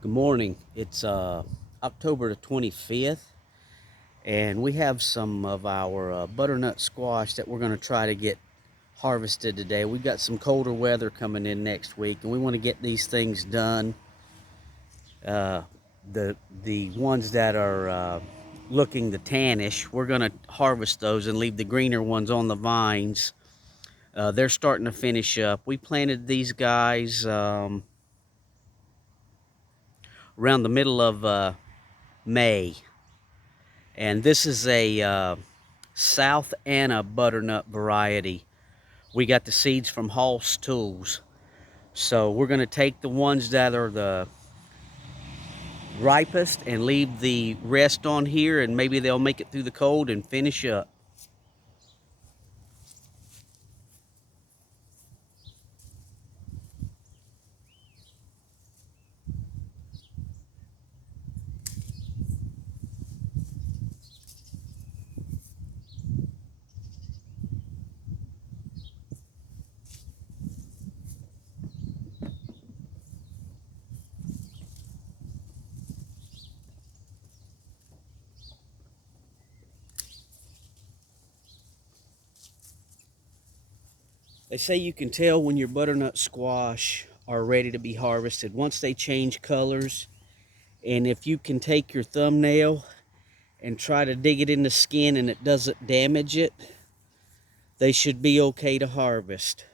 Good morning. It's October the 25th, and we have some of our butternut squash that we're going to try to get harvested today. We've got some colder weather coming in next week, and we want to get these things done. Uh, the ones that are looking the tannish, we're going to harvest those and leave the greener ones on the vines. They're starting to finish up. We planted these guys around the middle of May. And this is a South Anna butternut variety. We got the seeds from Hall's Tools. So we're going to take the ones that are the ripest and leave the rest on here, and maybe they'll make it through the cold and finish up. They say you can tell when your butternut squash are ready to be harvested once they change colors. And if you can take your thumbnail and try to dig it in the skin and it doesn't damage it, they should be okay to harvest.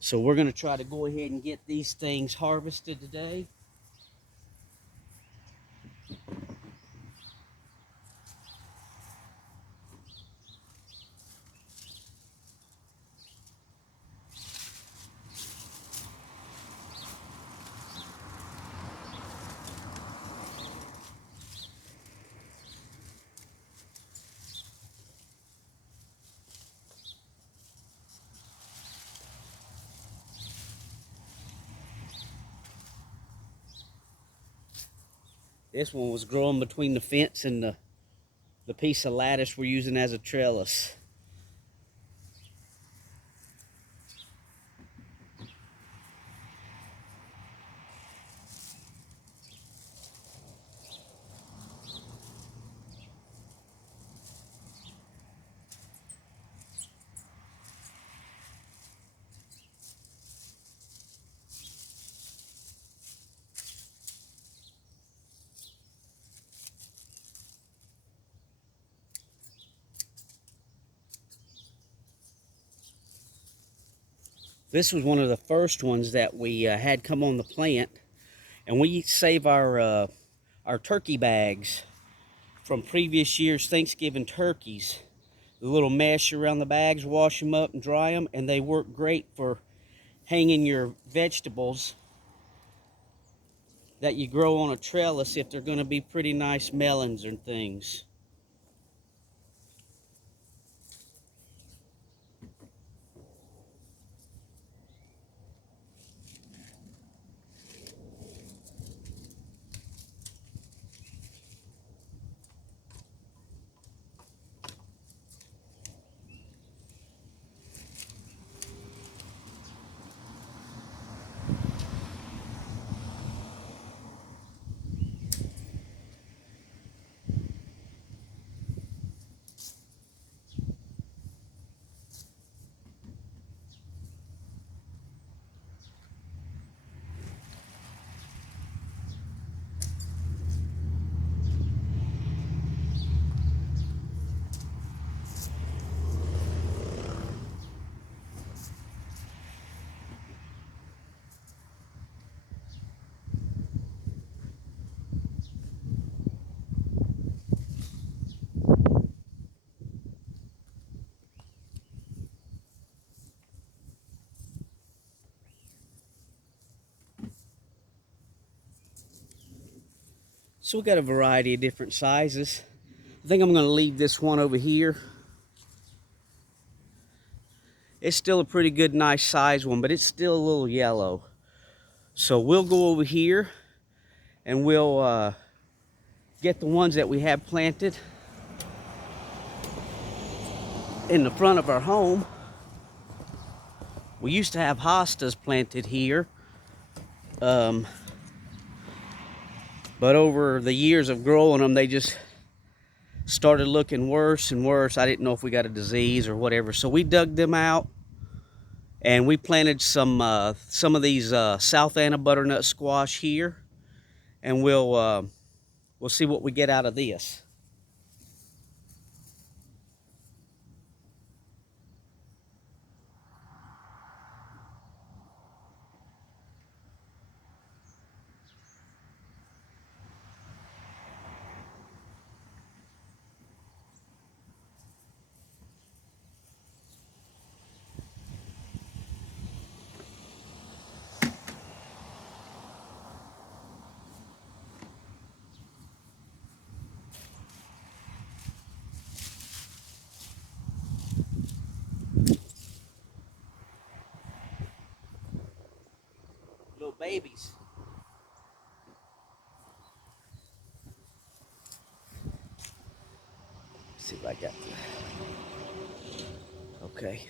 So we're going to try to go ahead and get these things harvested today. This one was growing between the fence and the piece of lattice we're using as a trellis. This was one of the first ones that we had come on the plant, and we save our turkey bags from previous year's Thanksgiving turkeys. The little mesh around the bags, wash them up and dry them, and they work great for hanging your vegetables that you grow on a trellis if they're going to be pretty nice melons and things. So we got a variety of different sizes. I think I'm going to leave this one over here. It's still a pretty good, nice size one, but it's still a little yellow. So we'll go over here and we'll get the ones that we have planted in the front of our home. We used to have hostas planted here. But over the years of growing them, they just started looking worse and worse. I didn't know if we got a disease or whatever. So we dug them out and we planted some of these South Anna butternut squash here, and we'll see what we get out of this. Little babies. Let's see if I got. Okay.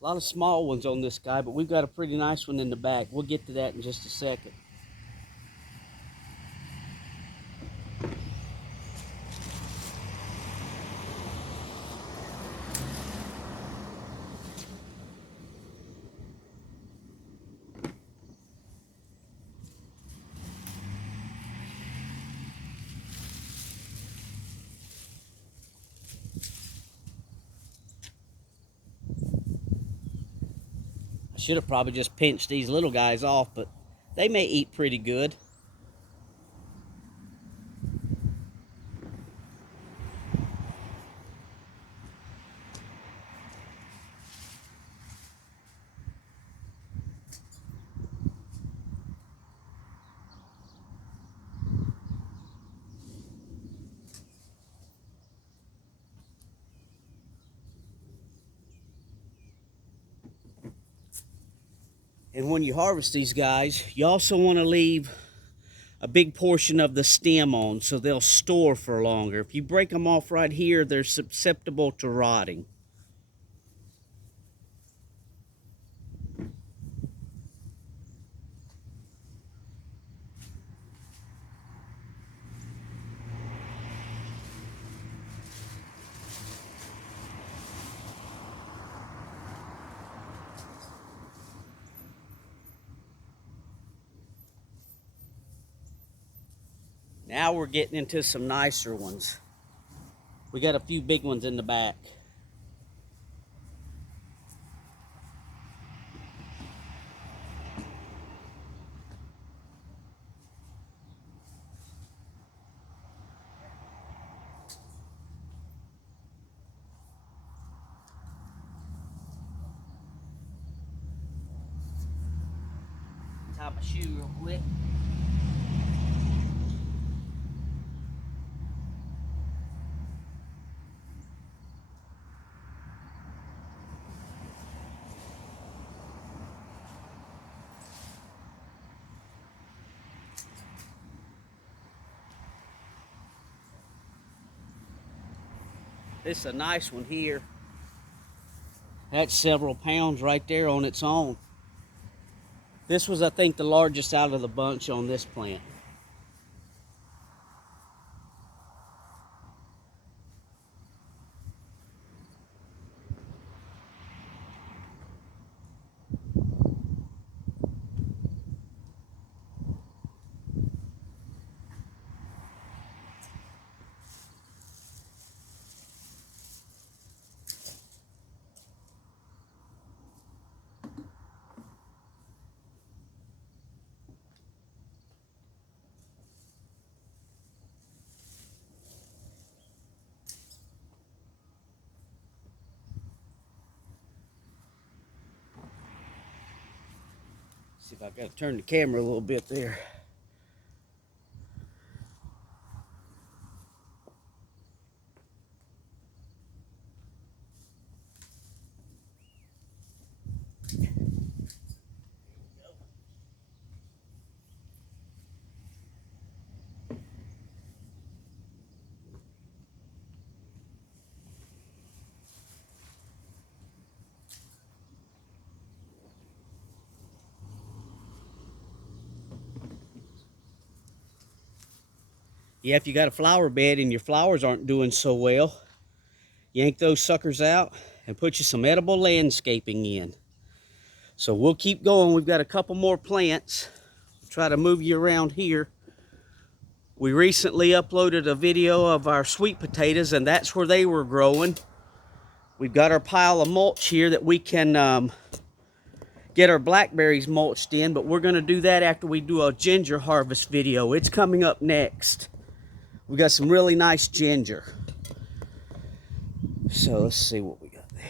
A lot of small ones on this guy, but we've got a pretty nice one in the back. We'll get to that in just a second. I should have probably just pinched these little guys off, but they may eat pretty good. And when you harvest these guys, you also want to leave a big portion of the stem on so they'll store for longer. If you break them off right here, they're susceptible to rotting. Now we're getting into some nicer ones. We got a few big ones in the back. Tie my shoe real quick. This is a nice one here. That's several pounds right there on its own. This was, I think, the largest out of the bunch on this plant. See if I've got to turn the camera a little bit there. Yeah, if you got a flower bed and your flowers aren't doing so well, yank those suckers out and put you some edible landscaping in. So we'll keep going. We've got a couple more plants. We'll try to move you around here. We recently uploaded a video of our sweet potatoes, and that's where they were growing. We've got our pile of mulch here that we can get our blackberries mulched in, but we're going to do that after we do a ginger harvest video. It's coming up next. We got some really nice ginger. So let's see what we got there.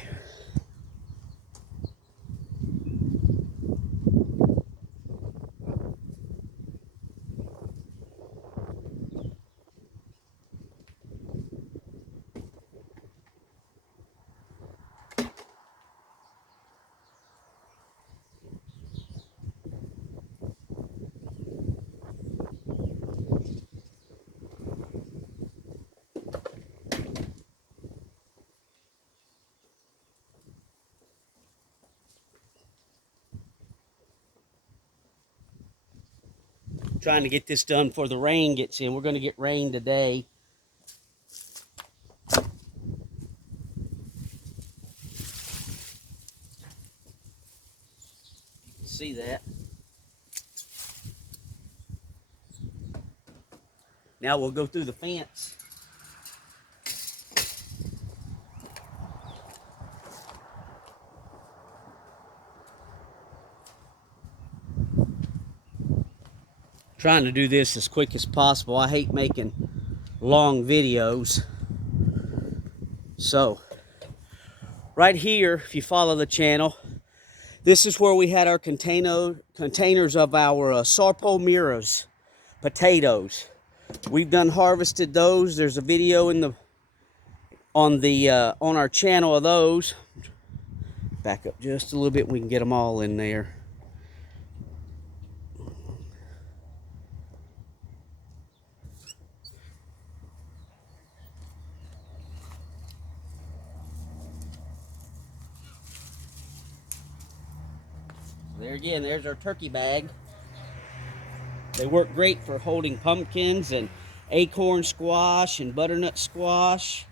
Trying to get this done before the rain gets in. We're going to get rain today. You can see that. Now we'll go through the fence. Trying to do this as quick as possible. I hate making long videos. So, right here, if you follow the channel, this is where we had our containers of our Sarpomiras potatoes. We've done harvested those. There's a video in the on our channel of those. Back up just a little bit, we can get them all in there. There again, there's our turkey bag. They work great for holding pumpkins and acorn squash and butternut squash.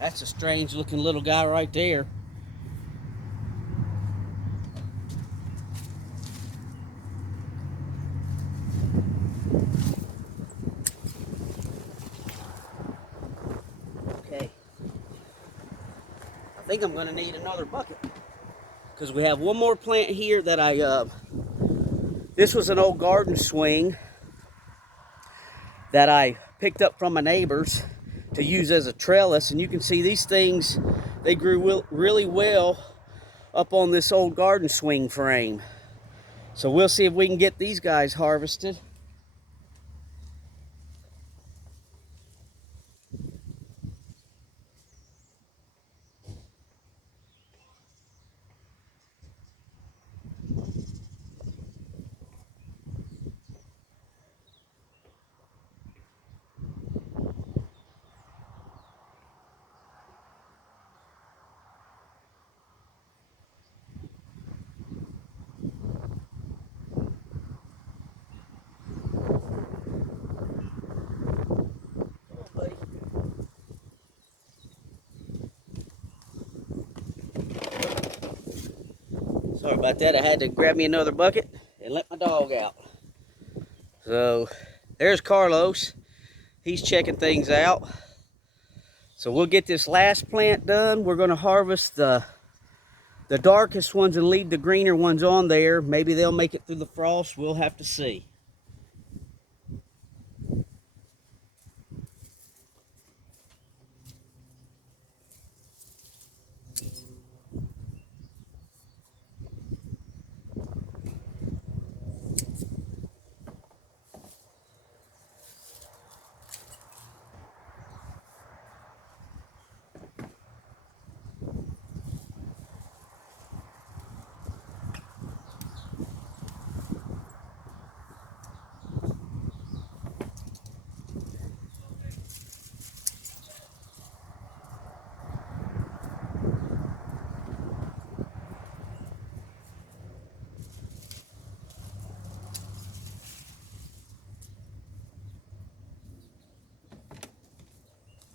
That's a strange looking little guy right there. Okay. I think I'm going to need another bucket, because we have one more plant here that this was an old garden swing that I picked up from my neighbors to use as a trellis, and you can see these things, they grew really well up on this old garden swing frame. So we'll see if we can get these guys harvested. Sorry about that. I had to grab me another bucket and let my dog out. So there's Carlos. He's checking things out. So we'll get this last plant done. We're going to harvest the darkest ones and leave the greener ones on there. Maybe they'll make it through the frost. We'll have to see.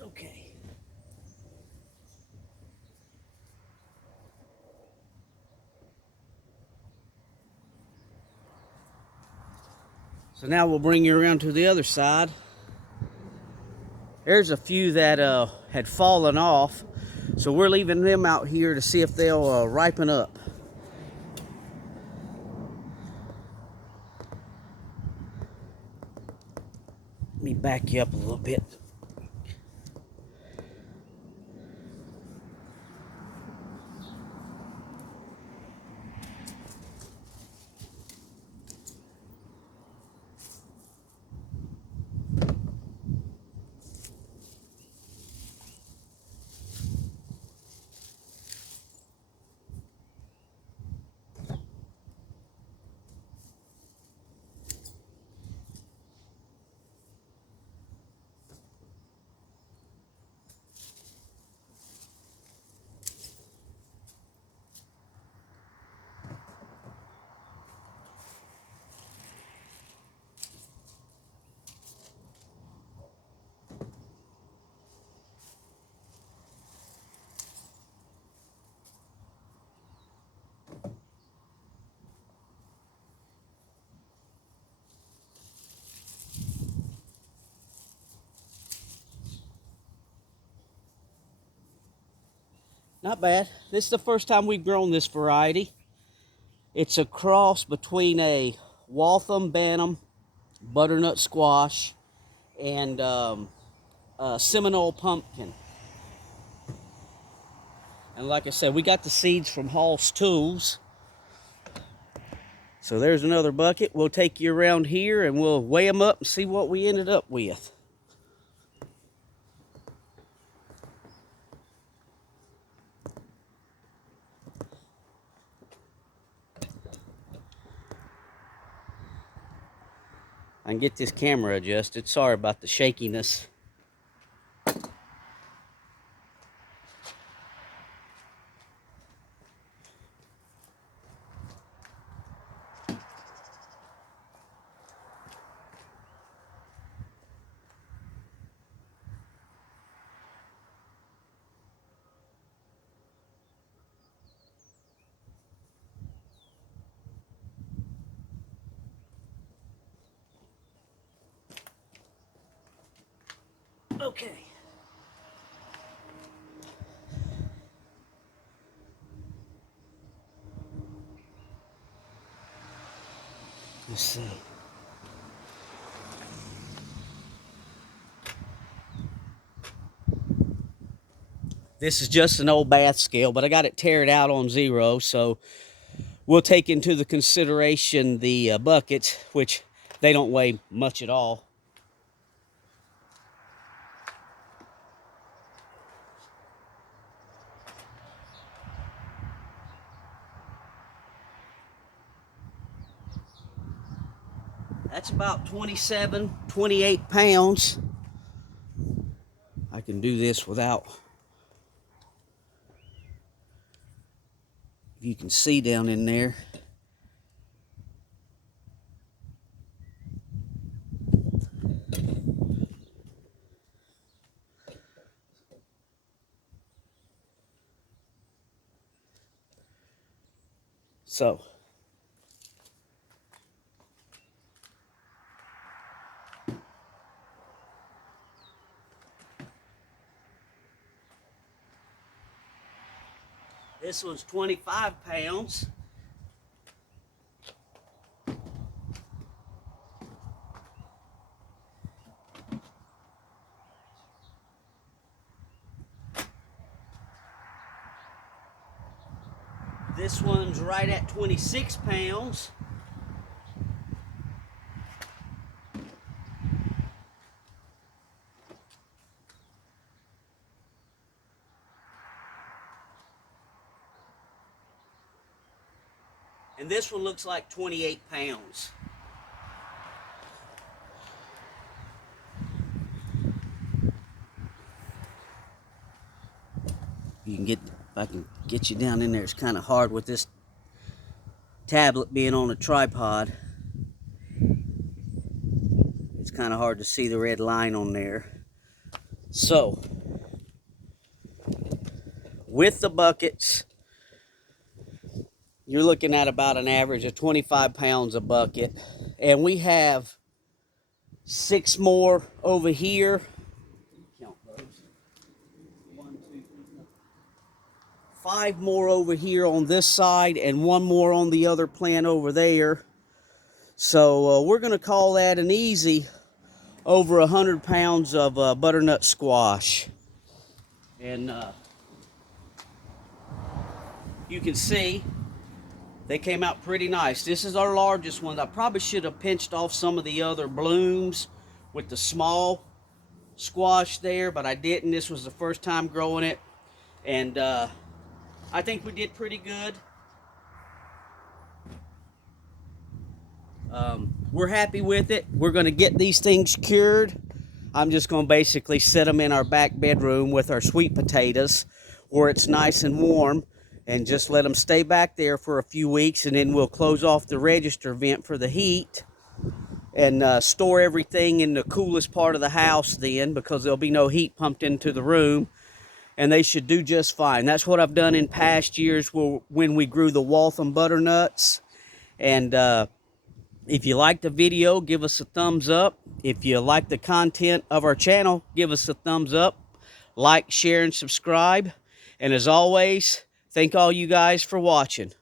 Okay. So now we'll bring you around to the other side. There's a few that had fallen off, so we're leaving them out here to see if they'll ripen up. Let me back you up a little bit. Not bad. This is the first time we've grown this variety. It's a cross between a Waltham Bantam, Butternut Squash, and a Seminole Pumpkin. And like I said, we got the seeds from Hall's Tools. So there's another bucket. We'll take you around here and we'll weigh them up and see what we ended up with. I can get this camera adjusted. Sorry about the shakiness. Okay. Let's see. This is just an old bath scale, but I got it tared out on 0, so we'll take into the consideration the buckets, which they don't weigh much at all. That's about 27, 28 pounds. I can do this without, if you can see down in there. So this one's 25 pounds. This one's right at 26 pounds. And this one looks like 28 pounds. You can get, if I can get you down in there, it's kind of hard with this tablet being on a tripod. It's kind of hard to see the red line on there. So, with the buckets, you're looking at about an average of 25 pounds a bucket. And we have 6 more over here. Count those. 1, 2, 3, 4. 5 more over here on this side and 1 more on the other plant over there. So we're going to call that an easy over 100 pounds of butternut squash. And you can see they came out pretty nice. This is our largest one. I probably should have pinched off some of the other blooms with the small squash there, but I didn't. This was the first time growing it. And I think we did pretty good. We're happy with it. We're going to get these things cured. I'm just going to basically set them in our back bedroom with our sweet potatoes where it's nice and warm, and just let them stay back there for a few weeks, and then we'll close off the register vent for the heat and store everything in the coolest part of the house then, because there'll be no heat pumped into the room, and they should do just fine. That's what I've done in past years when we grew the Waltham butternuts. And if you like the video, give us a thumbs up. If you like the content of our channel, give us a thumbs up. Like, share, and subscribe. And as always, thank all you guys for watching.